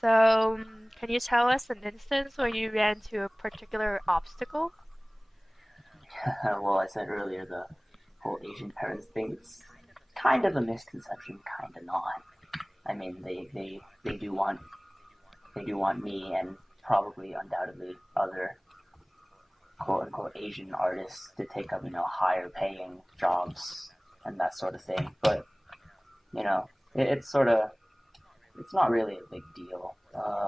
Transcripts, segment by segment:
So, can you tell us an instance where you ran into a particular obstacle? Well, I said earlier the whole Asian parents thing. It's kind of a misconception, kind of not. I mean, they do want me and probably undoubtedly other quote unquote Asian artists to take up higher paying jobs and that sort of thing. But it's sort of it's not really a big deal.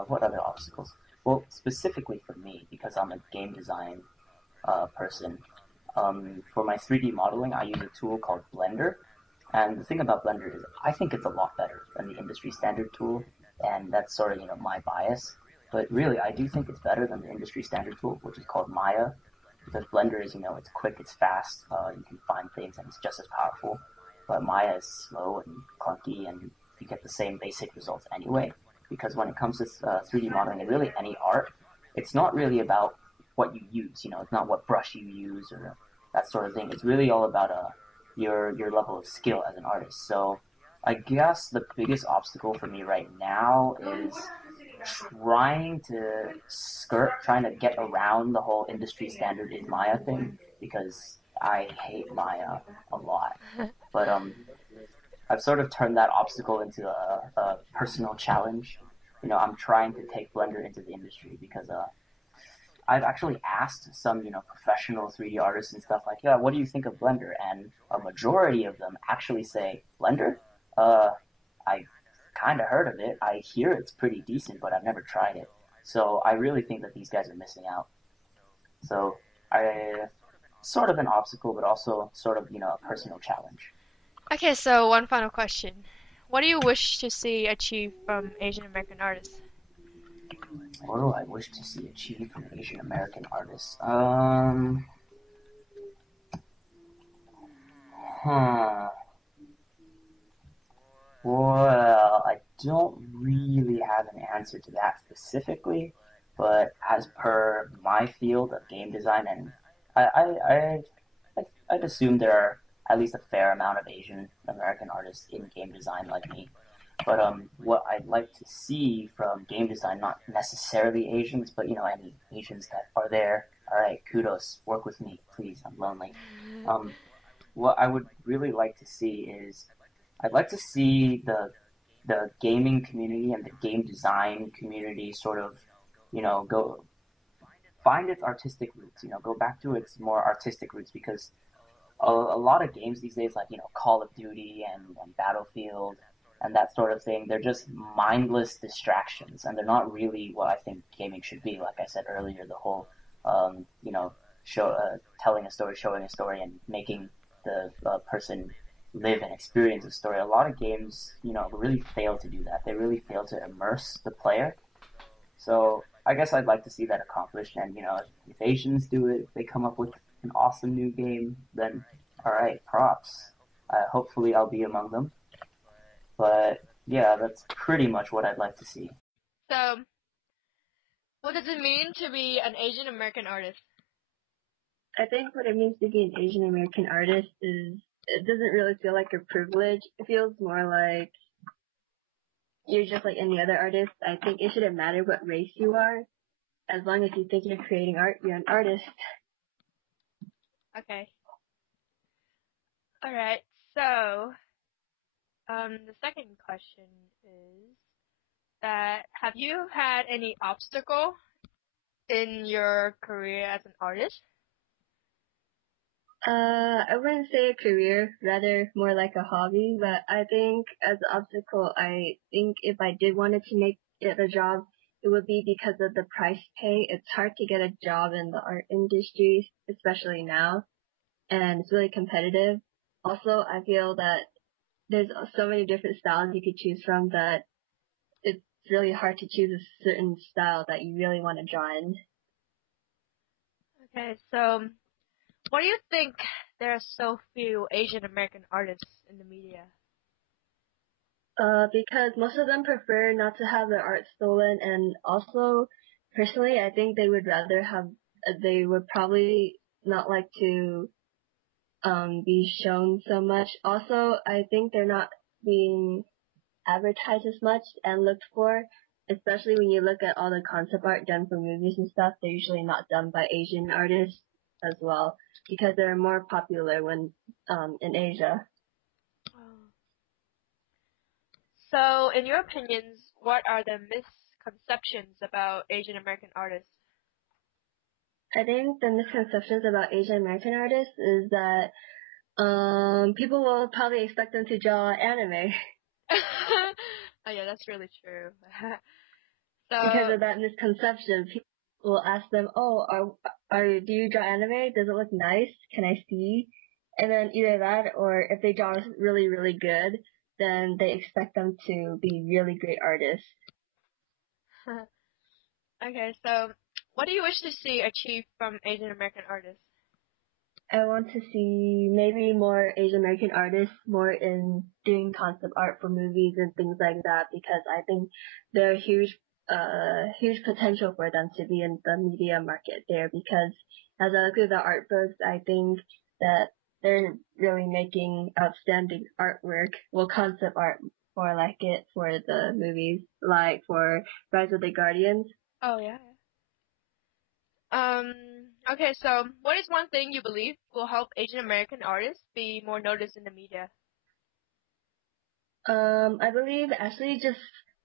What other obstacles? Well, specifically for me, because I'm a game design person, for my 3D modeling, I use a tool called Blender. And the thing about Blender is I think it's a lot better than the industry standard tool, and that's sort of my bias. But really, I do think it's better than the industry standard tool, which is called Maya, because Blender is it's quick, it's fast, you can find things, and it's just as powerful. But Maya is slow and clunky, and you get the same basic results anyway. Because when it comes to 3D modeling and really any art, it's not really about what you use. It's not what brush you use or that sort of thing. It's really all about your level of skill as an artist. So I guess the biggest obstacle for me right now is trying to get around the whole industry standard in Maya thing because I hate Maya a lot. But I've sort of turned that obstacle into a personal challenge. I'm trying to take Blender into the industry because I've actually asked some, professional 3D artists and stuff like, yeah, what do you think of Blender? And a majority of them actually say, Blender? I kind of heard of it. I hear it's pretty decent, but I've never tried it. So I really think that these guys are missing out. So I sort of an obstacle, but also sort of, a personal challenge. Okay, so one final question. What do you wish to see achieved from Asian American artists? What do I wish to see achieved from Asian American artists? Huh. Well, I don't really have an answer to that specifically, but as per my field of game design, and I, I, I, I'd assume there are at least a fair amount of Asian American artists in game design like me. But what I'd like to see from game design, not necessarily Asians, but any Asians that are there. All right, kudos, work with me, please. I'm lonely. Um, what I would really like to see is I'd like to see the gaming community and the game design community sort of, go find its artistic roots. Go back to its more artistic roots because a lot of games these days, like Call of Duty and Battlefield and that sort of thing, they're just mindless distractions, and they're not really what I think gaming should be. Like I said earlier, the whole, show telling a story, showing a story, and making the person live and experience a story. A lot of games, really fail to do that. They really fail to immerse the player. So I guess I'd like to see that accomplished. And if Asians do it, if they come up with an awesome new game, then all right, props. Hopefully, I'll be among them. But yeah, that's pretty much what I'd like to see. So, what does it mean to be an Asian American artist? I think what it means to be an Asian American artist is it doesn't really feel like a privilege. It feels more like you're just like any other artist. I think it shouldn't matter what race you are. As long as you think you're creating art, you're an artist. Okay. All right. So, the second question is that have you had any obstacle in your career as an artist? I wouldn't say a career, rather more like a hobby, but I think as an obstacle, I think if I did wanted to make it a job, it would be because of the price pay. It's hard to get a job in the art industry, especially now, and it's really competitive. Also, I feel that there's so many different styles you could choose from that it's really hard to choose a certain style that you really want to draw in. Okay, so why do you think there are so few Asian American artists in the media? Because most of them prefer not to have their art stolen, and also, personally, I think they would probably not like to, be shown so much. Also, I think they're not being advertised as much and looked for, especially when you look at all the concept art done for movies and stuff, they're usually not done by Asian artists as well because they're more popular when in Asia. So, in your opinions, what are the misconceptions about Asian American artists? I think the misconceptions about Asian American artists is that people will probably expect them to draw anime. Oh yeah, that's really true. Because So, of that misconception, people will ask them, "Oh, do you draw anime? Does it look nice? Can I see?" And then either that, or if they draw really, really good, then they expect them to be really great artists. okay, so what do you wish to see achieved from Asian American artists? I want to see maybe more Asian American artists more in doing concept art for movies and things like that because I think there are huge potential for them to be in the media market there because as I look at the art books, I think that they're really making outstanding artwork, well concept art more like it for the movies, like for Rise of the Guardians. Oh yeah. Okay, so what is one thing you believe will help Asian American artists be more noticed in the media? I believe actually just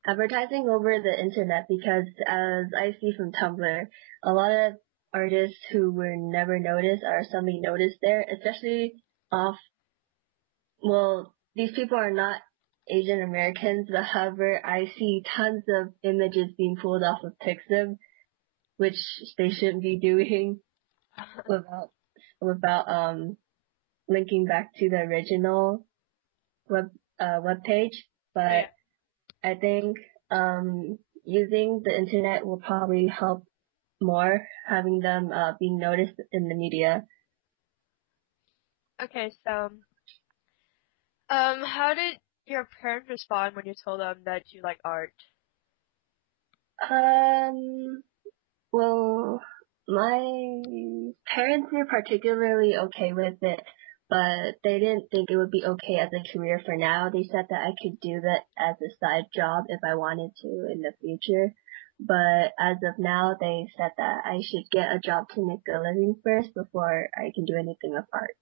advertising over the internet because as I see from Tumblr, a lot of artists who were never noticed are suddenly noticed there, especially off, well, these people are not Asian Americans, but however, I see tons of images being pulled off of Pixiv, which they shouldn't be doing without linking back to the original web page. Oh, But yeah. I think using the internet will probably help more, having them being noticed in the media. Okay, so how did your parents respond when you told them that you like art? Well, my parents were particularly okay with it, but they didn't think it would be okay as a career for now. They said that I could do that as a side job if I wanted to in the future. But as of now, they said that I should get a job to make a living first before I can do anything with art.